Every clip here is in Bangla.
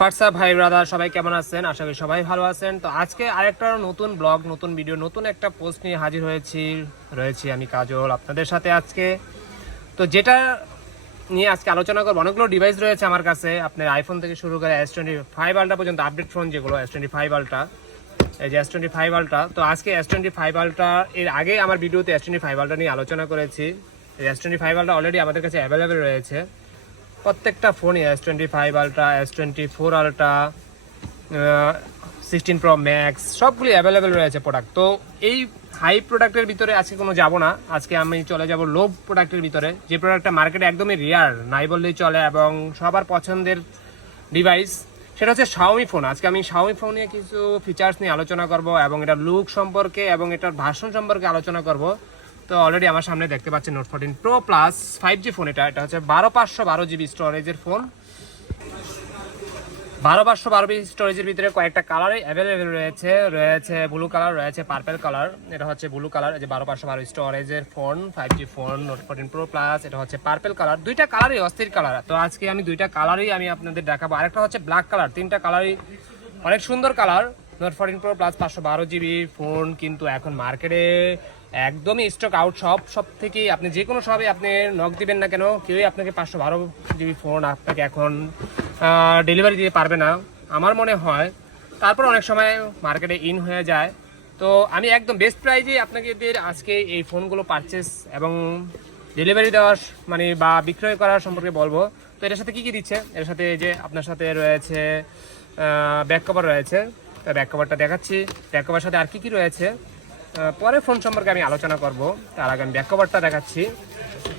হোয়াটসঅ্যাপ ভাই ব্রাদার, সবাই কেমন আছেন? আশা করি সবাই ভালো আছেন। তো আজকে আরেকটা নতুন ব্লগ, নতুন ভিডিও, নতুন একটা পোস্ট নিয়ে হাজির হয়েছি, রয়েছি আমি কাজল আপনাদের সাথে আজকে। তো যেটা নিয়ে আজকে আলোচনা করব, অনেকগুলো ডিভাইস রয়েছে আমার কাছে। আপনার আইফোন থেকে শুরু করে এস টোয়েন্টি ফাইভ আলটা পর্যন্ত আপডেট ফোন যেগুলো এস টোয়েন্টি ফাইভ আলটা এই যে এস টোয়েন্টি ফাইভ আলটা তো আজকে এস টোয়েন্টি ফাইভ আলটা এর আগে আমার ভিডিওতে এস টোয়েন্টি ফাইভ আলটা নিয়ে আলোচনা করেছি। S twenty five ultra already আমাদের কাছে অ্যাভেলেবেল রয়েছে। প্রত্যেকটা ফোনই S twenty five ultra S twenty four ultra sixteen pro max সবগুলি অ্যাভেলেবেল রয়েছে প্রোডাক্ট তো এই হাই প্রোডাক্টের ভিতরে আজকে কোনো যাব না। আজকে আমি চলে যাব লো প্রোডাক্টের ভিতরে। যে প্রোডাক্টটা মার্কেটে একদমই রেয়ার নাই বললেই চলে এবং সবার পছন্দের ডিভাইস সেটা হচ্ছে শাওমি ফোন আজকে আমি শাওমি ফোন নিয়ে কিছু ফিচার্স নিয়ে আলোচনা করব এবং এটার লুক সম্পর্কে এবং এটার ভাষণ সম্পর্কে আলোচনা করব। তো অলরেডি আমার সামনে দেখতে পাচ্ছেন note fourteen pro plus five G phone এটা। এটা হচ্ছে বারো পাঁচশো বারো জিবি স্টোরেজের ফোন বারো পাঁচশো বারো জিবি স্টোরেজের ভিতরে কয়েকটা কালারই অ্যাভেলেবেল রয়েছে। রয়েছে ব্লু কালার রয়েছে পার্পেল কালার এটা হচ্ছে ব্লু কালার যে বারো পাঁচশো বারো স্টোরেজের phone five G phone note fourteen pro plus এটা হচ্ছে পার্পেল কালার দুইটা কালারই অস্থির কালার তো আজকে আমি দুইটা কালারই আমি আপনাদের দেখাবো। আরেকটা হচ্ছে ব্ল্যাক কালার তিনটা কালারই অনেক সুন্দর colour note fourteen pro plus পাঁচশো বারো জিবি ফোন কিন্তু এখন মার্কেটে একদমই স্টক আউট সব সব থেকেই আপনি যে কোনো সবে আপনি নক দিবেন না কেন, কেউই আপনাকে পাঁচশো বারো জিবি ফোন আপনাকে এখন ডেলিভারি দিতে পারবে না। আমার মনে হয় তারপর অনেক সময় মার্কেটে ইন হয়ে যায়। তো আমি একদম বেস্ট প্রাইজে আপনাকে এদের আজকে এই ফোনগুলো পারচেস এবং ডেলিভারি দেওয়ার মানে বা বিক্রয় করার সম্পর্কে বলব। তো এটার সাথে কী কী দিচ্ছে? এর সাথে যে আপনার সাথে রয়েছে ব্যাক কভার রয়েছে। তো ব্যাক কভারটা দেখাচ্ছি। ব্যাক কভার সাথে আর কী কী রয়েছে? পরে ফোন সম্পর্কে আমি আলোচনা করব। তার আগে আমি ব্যাক কভারটা দেখাচ্ছি।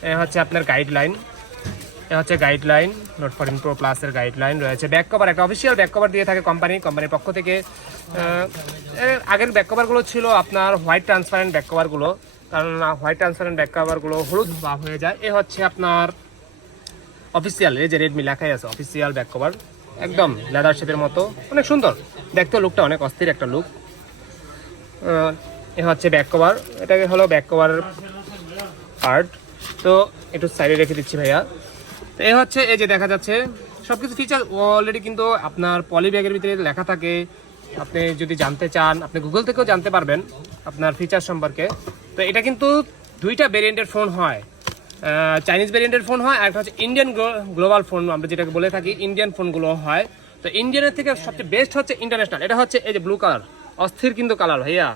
এ হচ্ছে আপনার গাইডলাইন এ হচ্ছে গাইডলাইন নোট ফোরটিন প্রো প্লাসের গাইডলাইন রয়েছে। ব্যাক কভার একটা অফিসিয়াল ব্যাক কভার দিয়ে থাকে কোম্পানি কোম্পানির পক্ষ থেকে। আগের ব্যাক কভারগুলো ছিল আপনার হোয়াইট ট্রান্সপারেন্ট ব্যাক কভারগুলো কারণ হোয়াইট ট্রান্সপারেন্ট ব্যাক কভারগুলো হলুদ ভাব হয়ে যায়। এ হচ্ছে আপনার অফিসিয়াল এই যে রেডমি লেখাই আছে অফিসিয়াল ব্যাক কভার একদম লেদার শেপের মতো। অনেক সুন্দর। দেখতে লুকটা অনেক অস্থির একটা লুক এ হচ্ছে ব্যাক কভার এটাকে হলো ব্যাক কভার পার্ট তো একটু সাইডে রেখে দিচ্ছি ভাইয়া। তো এ হচ্ছে, এই যে দেখা যাচ্ছে সব কিছু ফিচার অলরেডি কিন্তু আপনার পলি ব্যাগের ভিতরে লেখা থাকে। আপনি যদি জানতে চান, আপনি গুগল থেকেও জানতে পারবেন আপনার ফিচার সম্পর্কে। তো এটা কিন্তু দুইটা ভেরিয়েন্টের ফোন হয়। চাইনিজ ভেরিয়েন্টের ফোন হয় আর একটা হচ্ছে ইন্ডিয়ান গ্লোবাল ফোন আমরা যেটাকে বলে থাকি ইন্ডিয়ান ফোনগুলো হয়। তো ইন্ডিয়ানের থেকে সবচেয়ে বেস্ট হচ্ছে ইন্টারন্যাশনাল এটা হচ্ছে এই যে ব্লু কালার অস্থির কিন্তু কালার ভাইয়া।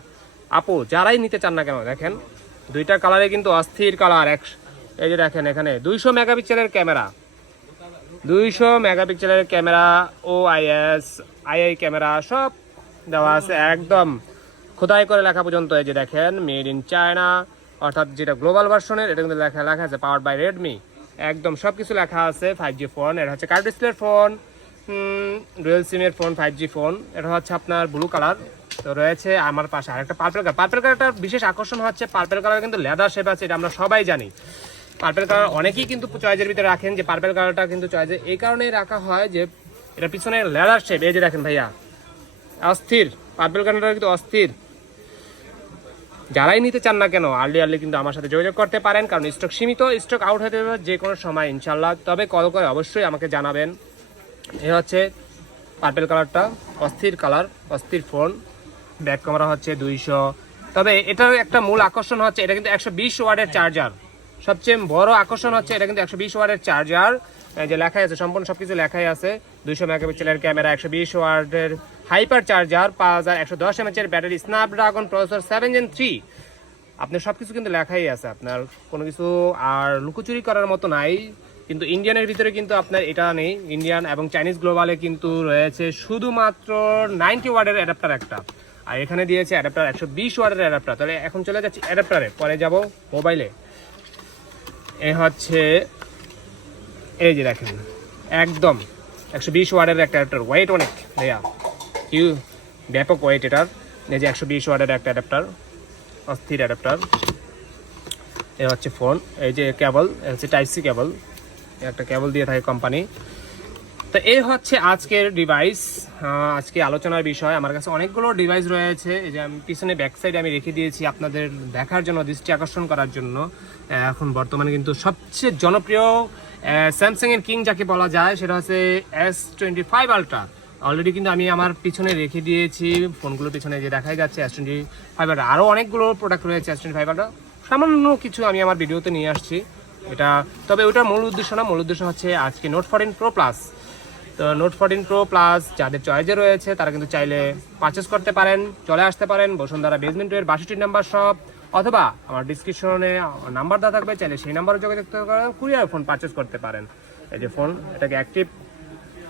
আপু, যারাই নিতে চান না কেন, দেখেন, দুইটা কালারে কিন্তু অস্থির কালার এক, এই যে দেখেন এখানে, দুইশো মেগাপিক্সেলের ক্যামেরা দুইশো মেগাপিক্সেলের ক্যামেরা ও আইএস আইআই ক্যামেরা সব দেওয়া আছে একদম। খোদাই করে লেখা পর্যন্ত, এই যে দেখেন মেড ইন চায়না অর্থাৎ যেটা গ্লোবাল ভার্সনের এটা কিন্তু লেখা লেখা আছে পাওয়ার বাই রেডমি একদম সব কিছু লেখা আছে ফাইভ জি ফোন এটা হচ্ছে কার্ড ডিসপ্লের ফোন ডুয়েল সিমের ফোন ফাইভ জি ফোন এটা হচ্ছে আপনার ব্লু কালার তো রয়েছে আমার পাশে আরেকটা পার্পেল কালার পার্পেল কালারটার বিশেষ আকর্ষণ হচ্ছে পার্পেল কালার কিন্তু লেদার শেপ আছে, এটা আমরা সবাই জানি। পার্পেল কালার অনেকেই কিন্তু চয়েজের ভিতরে রাখেন যে পার্পেল কালারটা কিন্তু চয়েজে এই কারণেই রাখা হয় যে এটা পিছনে লেদার শেপ এই যে দেখেন ভাইয়া, অস্থির। পার্পেল কালারটা কিন্তু অস্থির। যারাই নিতে চান না কেন আর্লি আর্লি কিন্তু আমার সাথে যোগাযোগ করতে পারেন, কারণ স্টক সীমিত স্টক আউট হতে পারে যে কোনো সময় ইনশাল্লাহ তবে কল করে অবশ্যই আমাকে জানাবেন। এ হচ্ছে পার্পেল কালারটা অস্থির কালার অস্থির ফোন ব্যাক ক্যামেরা হচ্ছে দুইশো। তবে এটার একটা মূল আকর্ষণ হচ্ছে, এটা কিন্তু একশো বিশ ওয়ার্ডের চার্জার সবচেয়ে বড় আকর্ষণ হচ্ছে, এটা কিন্তু একশো বিশ ওয়ার্ডের চার্জার যে লেখাই আছে, সম্পূর্ণ সব কিছু লেখাই আছে। দুইশো মেগাপিক্সেলের ক্যামেরা, একশো বিশ ওয়ার্ডের হাইপার চার্জার পাঁচ হাজার একশো দশ এমএচের battery Snapdragon processor seven gen three আপনার সব কিছু কিন্তু লেখাই আছে আপনার, কোনো কিছু আর লুকোচুরি করার মতো নাই। কিন্তু ইন্ডিয়ানের ভিতরে কিন্তু আপনার এটা নেই, ইন্ডিয়ান এবং চাইনিজ গ্লোবালে কিন্তু রয়েছে শুধুমাত্র নাইনটি ওয়ার্ডের অ্যাডাপ্টার একটা। আর এখানে দিয়েছে অ্যাডাপ্টার একশো বিশ ওয়ার্ডের অ্যাডাপ্টার তাহলে এখন চলে যাচ্ছি অ্যাডাপ্টারে পরে যাব মোবাইলে এ। হচ্ছে, এই যে দেখেন, একদম একশো বিশ ওয়ার্ডের একটা অ্যাডাপ্টার ওয়েট অনেক, ভাইয়া। ইউ ব্যাপক ওয়েট এটার। এই যে একশো বিশ ওয়ার্ডের একটা অ্যাডাপ্টার অস্থির অ্যাডাপ্টার এ হচ্ছে ফোন এই যে কেবল হচ্ছে টাইপ সি কেবল একটা কেবল দিয়ে থাকে কোম্পানি তো এই হচ্ছে আজকের ডিভাইস আজকে আলোচনার বিষয়। আমার কাছে অনেকগুলো ডিভাইস রয়েছে। এই যে আমি পিছনে ব্যাক সাইডে আমি রেখে দিয়েছি আপনাদের দেখার জন্য, দৃষ্টি আকর্ষণ করার জন্য। এখন বর্তমানে কিন্তু সবচেয়ে জনপ্রিয় স্যামসাং এর কিং যাকে বলা যায়, সেটা হচ্ছে S twenty five ultra already কিন্তু আমি আমার পিছনে রেখে দিয়েছি। ফোনগুলোর পিছনে যে দেখাই যাচ্ছে এস টোয়েন্টি ফাইভ আলট্রা আরও অনেকগুলো প্রোডাক্ট রয়েছে এস টোয়েন্টি ফাইভ আলট্রা সামান্য কিছু আমি আমার ভিডিওতে নিয়ে আসছি। এটা তবে ওটার মূল উদ্দেশ্য না, মূল উদ্দেশ্য হচ্ছে আজকে নোট ফোরটিন প্রো প্লাস তো নোট ফোরটিন প্রো প্লাস যাদের চয়েজে রয়েছে, তারা কিন্তু চাইলে পারচেস করতে পারেন, চলে আসতে পারেন, বসুন্ধরা বেসমেন্টের বাষট্টি নাম্বার শপ অথবা আমার ডিসক্রিপশনে নাম্বার দেওয়া থাকবে, চাইলে সেই নাম্বারে যোগাযোগ করতে পারেন কুরিয়ার ফোন পারচেস করতে পারেন। এই যে ফোন এটাকে অ্যাক্টিভ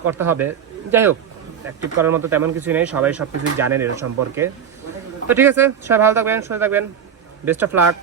করতে হবে। যাই হোক অ্যাক্টিভ করার মতো তেমন কিছু নেই, সবাই সব কিছুই জানেন এর সম্পর্কে। তো ঠিক আছে, সবাই ভালো থাকবেন, সুস্থ থাকবেন। Best of luck